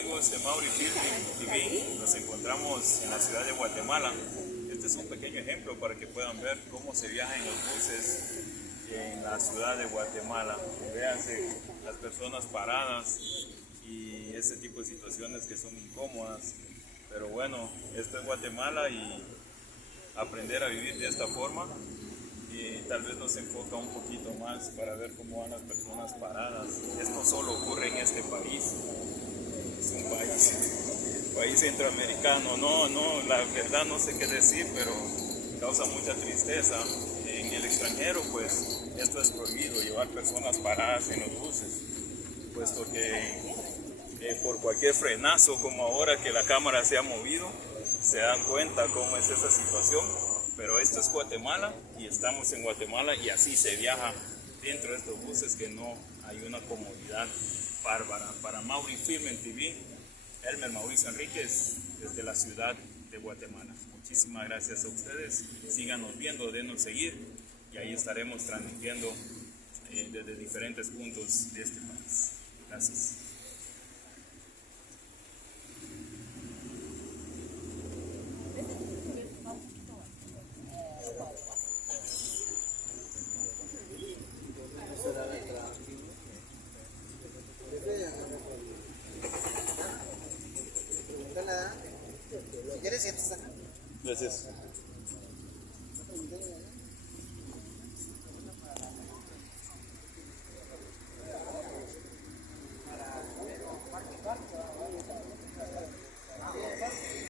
amigos de Mauri TV, nos encontramos en la ciudad de Guatemala. Este es un pequeño ejemplo para que puedan ver cómo se viaja en los buses en la ciudad de Guatemala. Véanse las personas paradas y ese tipo de situaciones que son incómodas. Pero bueno, esto es Guatemala y aprender a vivir de esta forma. Y tal vez nos enfoca un poquito más para ver cómo van las personas paradas. Esto solo ocurre en este país. Es un país centroamericano. No, la verdad no sé qué decir, pero causa mucha tristeza. En el extranjero, pues, esto es prohibido, llevar personas paradas en los buses, puesto que por cualquier frenazo, como ahora que la cámara se ha movido, se dan cuenta cómo es esa situación. Pero esto es Guatemala y estamos en Guatemala y así se viaja dentro de estos buses, que no hay una comodidad bárbara. Para Mauri TV, Elmer Mauricio Enríquez, desde la ciudad de Guatemala. Muchísimas gracias a ustedes. Síganos viendo, denos seguir y ahí estaremos transmitiendo desde diferentes puntos de este país. Gracias. Si quieres, siéntate acá. Gracias.